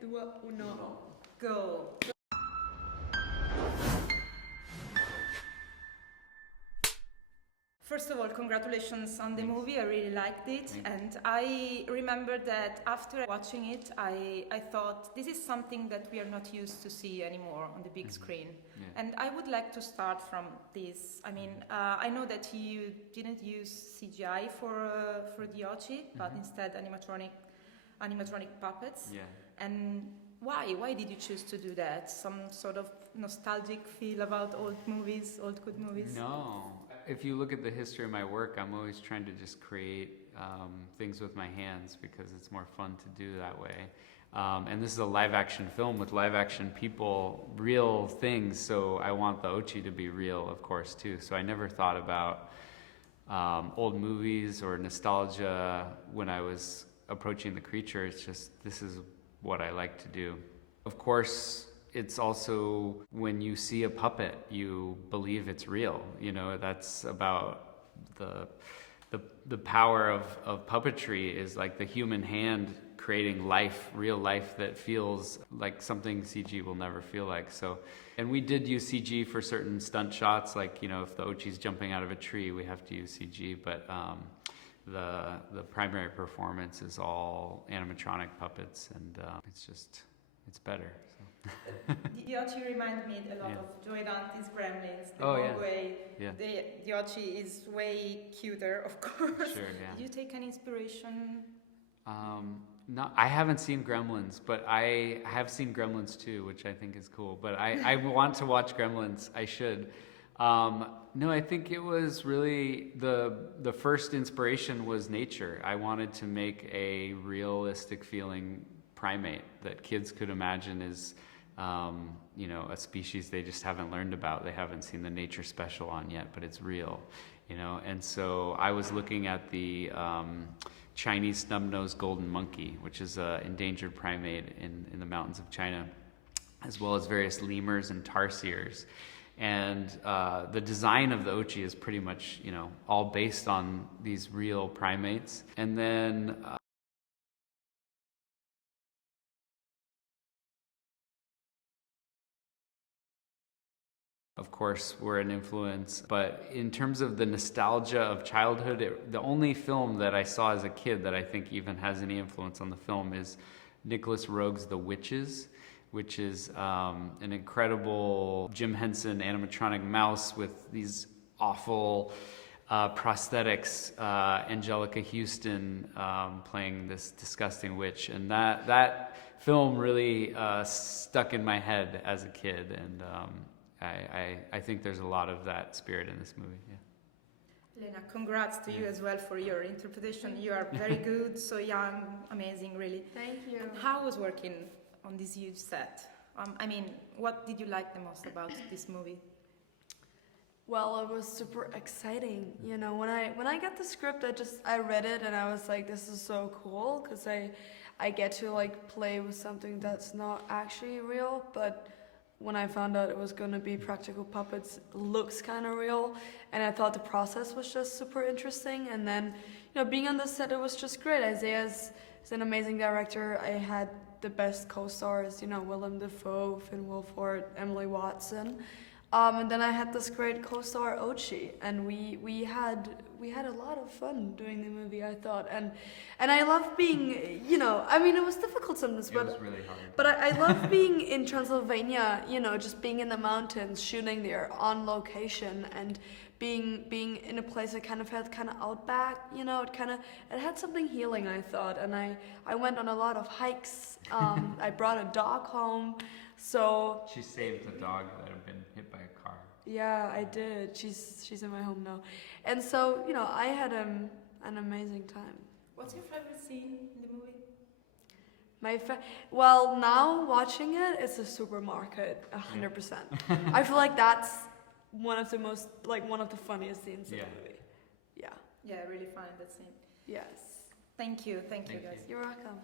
2, 1, go! First of all, congratulations on the movie. I really liked it. And I remember that after watching it, I thought this is something that we are not used to see anymore on the big screen. Yeah. And I would like to start from this. I mean, I know that you didn't use CGI for the Ochi, but instead animatronic puppets. Yeah. And why? Why did you choose to do that? Some sort of nostalgic feel about old movies, old good movies? No. If you look at the history of my work, I'm always trying to just create things with my hands because it's more fun to do that way. And this is a live action film with live action people, real things, so I want the Ochi to be real, of course, too. So I never thought about old movies or nostalgia when I was approaching the creature. It's just, this is what I like to do. Of course, it's also when you see a puppet, you believe it's real. You know, that's about the power of puppetry is like the human hand creating life, real life that feels like something CG will never feel like. So, and we did use CG for certain stunt shots, like, you know, if the Ochi's jumping out of a tree, we have to use CG, but the primary performance is all animatronic puppets, and it's better. The Ochi remind me a lot of Joe Dante's Gremlins, the way. Yeah. The Ochi is way cuter, of course. Sure, yeah. Did you take any inspiration? No, I haven't seen Gremlins, but I have seen Gremlins 2, which I think is cool. But I want to watch Gremlins. I should. No, I think it was really the first inspiration was nature. I wanted to make a realistic feeling primate that kids could imagine is, you know, a species they just haven't learned about. They haven't seen the nature special on yet, but it's real, you know. And so I was looking at the Chinese snub-nosed golden monkey, which is an endangered primate in the mountains of China, as well as various lemurs and tarsiers. And the design of the Ochi is pretty much, you know, all based on these real primates. And then of course, were an influence. But in terms of the nostalgia of childhood, the only film that I saw as a kid that I think even has any influence on the film is Nicholas Roeg's The Witches, which is an incredible Jim Henson animatronic mouse with these awful prosthetics, Angelica Houston playing this disgusting witch. And that film really stuck in my head as a kid, and I think there's a lot of that spirit in this movie. Yeah. Helena, congrats to you as well for your interpretation. You are very good, so young, amazing, really. Thank you. How was working on this huge set? I mean, what did you like the most about this movie? Well, it was super exciting. You know, when I got the script, I read it and I was like, this is so cool, because I get to like play with something that's not actually real, but when I found out it was going to be practical puppets, it looks kind of real, and I thought the process was just super interesting. And then, you know, being on the set, it was just great. Isaiah is an amazing director. I had the best co-stars, you know, Willem Dafoe, Finn Wolfhard, Emily Watson, and then I had this great co-star Ochi, and we had a lot of fun doing the movie, I thought, and I love being, you know, I mean, it was difficult sometimes, but it was really hard. But I love being in Transylvania, you know, just being in the mountains, shooting there on location, and being in a place that kind of had kind of outback, you know, it had something healing, I thought, and I went on a lot of hikes. I brought a dog home, so she saved a dog that had been hit by a car. Yeah, I did. She's in my home now, and so, you know, I had an amazing time. What's your favorite scene in the movie? Well, now watching it, it's a supermarket, 100%. I feel like that's one of the funniest scenes in the movie. Yeah. Yeah, I really find that scene. Yes. Thank you, guys. You're welcome.